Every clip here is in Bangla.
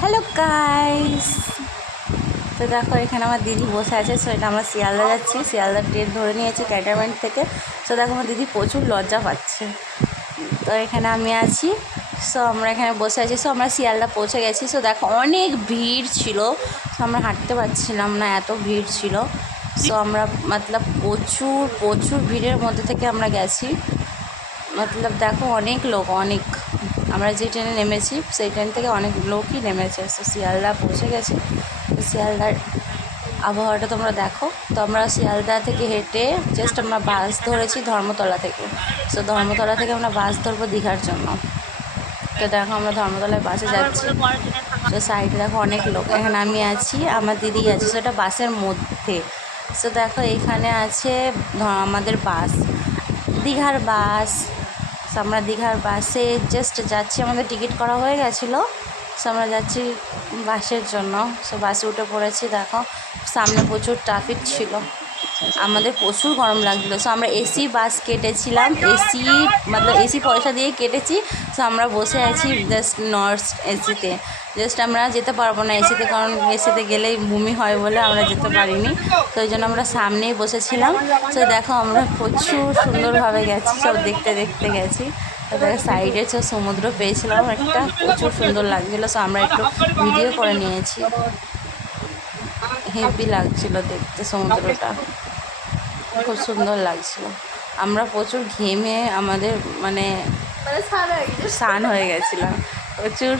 হ্যালো গাইস, তো দেখো এখানে আমার দিদি বসে আছে। সো এটা আমরা শিয়ালদা যাচ্ছি, শিয়ালদা ট্রেন ধরে নিয়েছি ক্যান্টনমেন্ট থেকে। সো দেখো আমার দিদি প্রচুর লজ্জা পাচ্ছে। তো এখানে আমি আছি, সো আমরা এখানে বসে আছি। সো আমরা শিয়ালদা পৌঁছে গেছি। সো দেখো অনেক ভিড় ছিল, সো আমরা হাঁটতে পারছিলাম না, এত ভিড় ছিল। সো আমরা প্রচুর প্রচুর ভিড়ের মধ্যে থেকে আমরা গেছি। দেখো অনেক লোক, অনেক, আমরা যে ট্রেনে নেমেছি সেই ট্রেন থেকে অনেক লোকই নেমেছে। তো শিয়ালদা পৌঁছে গেছে। তো শিয়ালদার আবহাওয়াটা তোমরা দেখো। তো আমরা শিয়ালদা থেকে হেঁটে জাস্ট আমরা বাস ধরেছি ধর্মতলা থেকে। সো ধর্মতলা থেকে আমরা বাস ধরবো দীঘার জন্য। তো দেখো আমরা ধর্মতলায় বাসে যাচ্ছি। তো সাইডে দেখো অনেক লোক, এখানে আমি আছি, আমার দিদি আছে, সেটা বাসের মধ্যে। সো দেখো এখানে আছে আমাদের বাস, দীঘার বাস। সো আমরা দীঘার বাসে জাস্ট যাচ্ছি, আমাদের টিকিট করা হয়ে গেছিলো। সো আমরা যাচ্ছি বাসের জন্য। সো বাসে উঠে পড়েছি। দেখো সামনে প্রচুর ট্রাফিক ছিল, আমাদের প্রচুর গরম লাগছিলো। সো আমরা এসি বাস কেটেছিলাম, এসি পয়সা দিয়ে কেটেছি। সো আমরা বসে আছি জাস্ট নর্থ এসিতে। জাস্ট আমরা যেতে পারবো না এসিতে, কারণ এসিতে গেলেই বমি হয় বলে আমরা যেতে পারিনি। তো ওই জন্য আমরা সামনেই বসেছিলাম। তো দেখো আমরা প্রচুর সুন্দরভাবে গেছি, সব দেখতে দেখতে গেছি। তো দেখো সাইডে সমুদ্র পেয়েছিলাম একটা, প্রচুর সুন্দর লাগছিলো। সো আমরা একটু ভিডিও করে নিয়েছি, হেভি লাগছিলো দেখতে, সমুদ্রটা খুব সুন্দর লাগছিল। আমরা প্রচুর ঘেমে আমাদের স্নান হয়ে গেছিলাম, প্রচুর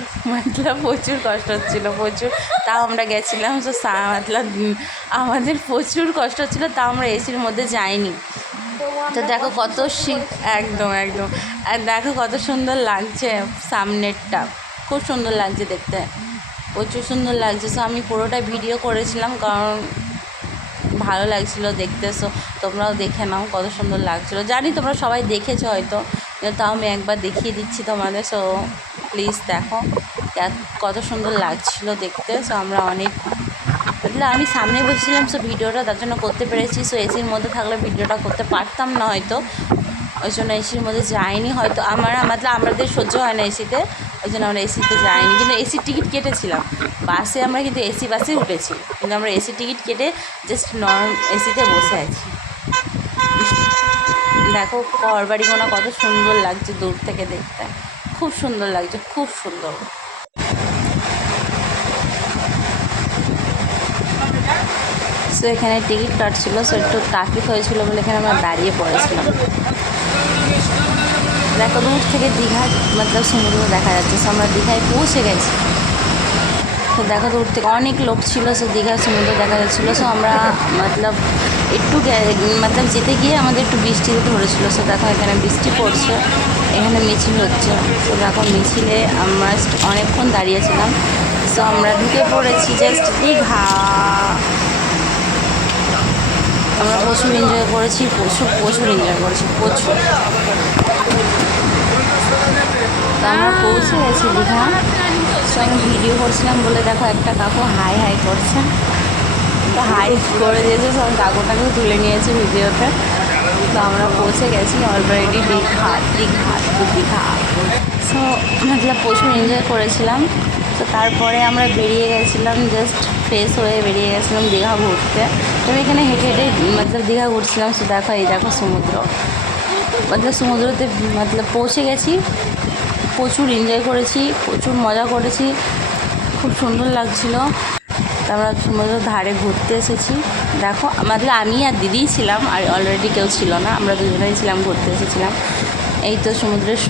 প্রচুর কষ্ট হচ্ছিলো, প্রচুর। তাও আমরা গেছিলাম। তো আমাদের প্রচুর কষ্ট হচ্ছিলো, তাও আমরা এসির মধ্যে যাইনি। তো দেখো কত শীত, একদম একদম। আর দেখো কত সুন্দর লাগছে সামনেরটা, খুব সুন্দর লাগছে দেখতে, প্রচুর সুন্দর লাগছে। সো আমি পুরোটা ভিডিও করেছিলাম, কারণ ভালো লাগছিলো দেখতে। সো তোমরাও দেখে নাও, কত সুন্দর লাগছিলো। জানি তোমরা সবাই দেখেছো হয়তো, তাও আমি একবার দেখিয়ে দিচ্ছি তোমাদের। সো প্লিজ দেখো কত সুন্দর লাগছিলো দেখতে। সো আমরা অনেক আমি সামনে বসেছিলাম, সো ভিডিওটা তার জন্য করতে পেরেছি। সো এসির মধ্যে থাকলে ভিডিওটা করতে পারতাম না হয়তো, ওই জন্য এসির মধ্যে যাইনি হয়তো। আমাদের সহ্য হয় না এসিতে, ওই জন্য আমরা এসিতে যাইনি। কিন্তু এসির টিকিট কেটেছিলাম বাসে, আমরা কিন্তু এসি বাসে উঠেছি, কিন্তু আমরা এসি টিকিট কেটে জাস্ট নর্মাল এসিতে বসে আছি। দেখো ঘরবাড়িগুলো কত সুন্দর লাগছে দূর থেকে দেখতে, খুব সুন্দর লাগছে, খুব সুন্দর। সো এখানে টিকিট কাটছিলো, সো একটু ট্রাফিক হয়েছিল বলে এখানে আমরা দাঁড়িয়ে পড়েছিলাম। দেখো দূর থেকে দীঘার সমুদ্র দেখা যাচ্ছে। সো আমরা দীঘায় পৌঁছে গেছি। তো দেখো দূর থেকে অনেক লোক ছিল, সো দীঘার সমুদ্র দেখা যাচ্ছিলো। সো আমরা একটু যেতে গিয়ে আমাদের একটু বৃষ্টিতে ধরেছিল। সো দেখো এখানে বৃষ্টি পড়ছে, এখানে মিছিল হচ্ছে। তো দেখো মিছিলে আমরা অনেকক্ষণ দাঁড়িয়েছিলাম। সো আমরা ঢুকে পড়েছি জাস্ট দীঘা। আমরা প্রচুর এনজয় করেছি, প্রচুর এনজয় করেছি, প্রচুর। তো আমরা পৌঁছে গেছি দীঘা। সো আমি ভিডিও করছিলাম বলে দেখো একটা কাকু হাই হাই করছে, তো হাই করে দিয়েছে। সব কাকুটাকেও তুলে নিয়েছে ভিডিওতে। তো আমরা পৌঁছে গেছি অলরেডি দীঘা। সো প্রচুর এনজয় করেছিলাম। তো তারপরে আমরা বেরিয়ে গেছিলাম, জাস্ট ফ্রেশ হয়ে বেরিয়ে গেছিলাম দীঘা ঘুরতে। তো এখানে হেঁটে হেঁটে দীঘা ঘুরছিলাম। সো দেখো এই দেখো সমুদ্র, সমুদ্রতে পৌঁছে গেছি, প্রচুর এনজয় করেছি, প্রচুর মজা করেছি, খুব সুন্দর লাগছিলো। আমরা সমুদ্রের ধারে ঘুরতে এসেছি। দেখো আমি আর দিদিই ছিলাম, আর অলরেডি কেউ ছিল না, আমরা দুজনেই ছিলাম, ঘুরতে এসেছিলাম। এই তো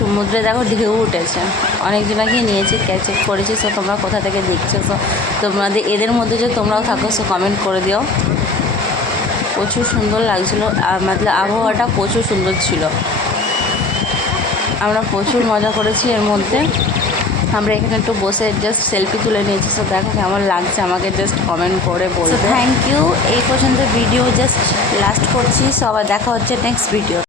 সমুদ্রে দেখো ঢেউ উঠেছে, অনেকজনকে নিয়েছি, ক্যাচ করেছি। সো তোমরা কোথা থেকে দেখছো, সো তোমাদের এদের মধ্যে যে তোমরাও থাকো, সো কমেন্ট করে দিও। প্রচুর সুন্দর লাগছিলো, আবহাওয়াটা প্রচুর সুন্দর ছিল। আমরা প্রচুর মজা করেছি এর মধ্যে। আমরা এখানে একটু বসে জাস্ট সেলফি তুলে নিয়েছি। সো দেখো কেমন লাগছে আমাকে জাস্ট কমেন্ট করে বলবে। Thank you. এই পর্যন্ত ভিডিও জাস্ট লাস্ট করছি। সো আবার দেখা হচ্ছে নেক্সট ভিডিও।